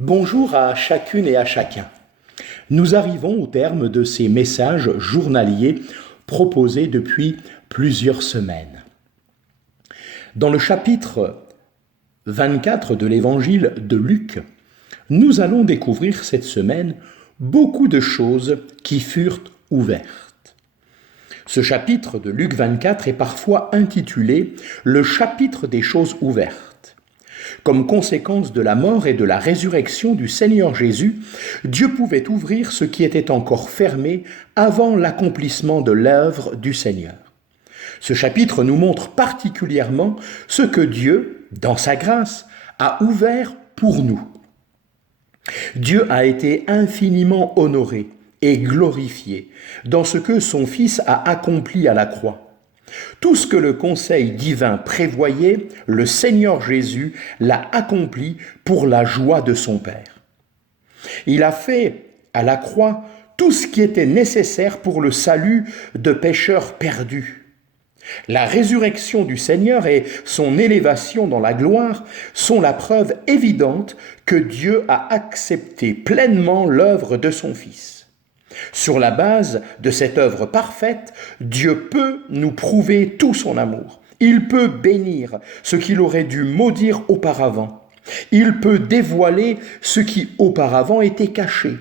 Bonjour à chacune et à chacun. Nous arrivons au terme de ces messages journaliers proposés depuis plusieurs semaines. Dans le chapitre 24 de l'évangile de Luc, nous allons découvrir cette semaine beaucoup de choses qui furent ouvertes. Ce chapitre de Luc 24 est parfois intitulé « Le chapitre des choses ouvertes ». Comme conséquence de la mort et de la résurrection du Seigneur Jésus, Dieu pouvait ouvrir ce qui était encore fermé avant l'accomplissement de l'œuvre du Seigneur. Ce chapitre nous montre particulièrement ce que Dieu, dans sa grâce, a ouvert pour nous. Dieu a été infiniment honoré et glorifié dans ce que son Fils a accompli à la croix. Tout ce que le conseil divin prévoyait, le Seigneur Jésus l'a accompli pour la joie de son Père. Il a fait à la croix tout ce qui était nécessaire pour le salut de pécheurs perdus. La résurrection du Seigneur et son élévation dans la gloire sont la preuve évidente que Dieu a accepté pleinement l'œuvre de son Fils. Sur la base de cette œuvre parfaite, Dieu peut nous prouver tout son amour. Il peut bénir ce qu'il aurait dû maudire auparavant. Il peut dévoiler ce qui auparavant était caché.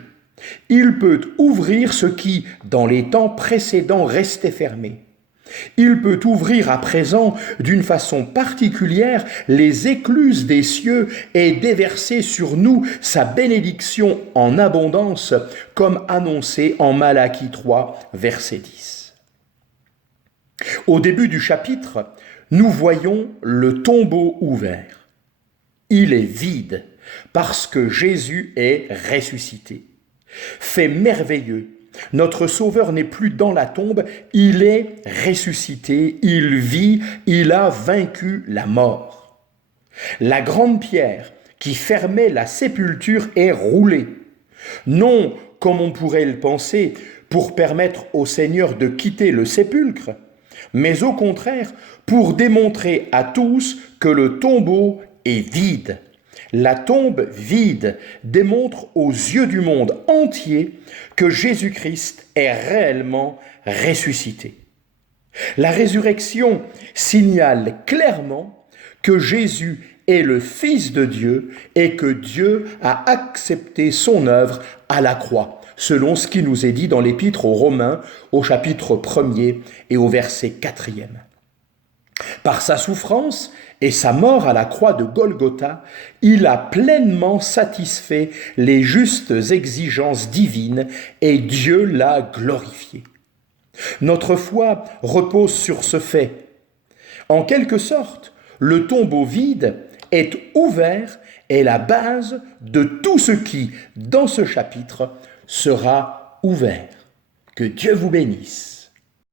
Il peut ouvrir ce qui, dans les temps précédents, restait fermé. Il peut ouvrir à présent d'une façon particulière les écluses des cieux et déverser sur nous sa bénédiction en abondance, comme annoncé en Malachie 3, verset 10. Au début du chapitre, nous voyons le tombeau ouvert. Il est vide parce que Jésus est ressuscité. Fait merveilleux, notre Sauveur n'est plus dans la tombe, il est ressuscité, il vit, il a vaincu la mort. La grande pierre qui fermait la sépulture est roulée, non comme on pourrait le penser, pour permettre au Seigneur de quitter le sépulcre, mais au contraire pour démontrer à tous que le tombeau est vide. La tombe vide démontre aux yeux du monde entier que Jésus-Christ est réellement ressuscité. La résurrection signale clairement que Jésus est le Fils de Dieu et que Dieu a accepté son œuvre à la croix, selon ce qui nous est dit dans l'Épître aux Romains au chapitre 1er et au verset 4e. Par sa souffrance et sa mort à la croix de Golgotha, il a pleinement satisfait les justes exigences divines et Dieu l'a glorifié. Notre foi repose sur ce fait. En quelque sorte, le tombeau vide est ouvert et la base de tout ce qui, dans ce chapitre, sera ouvert. Que Dieu vous bénisse.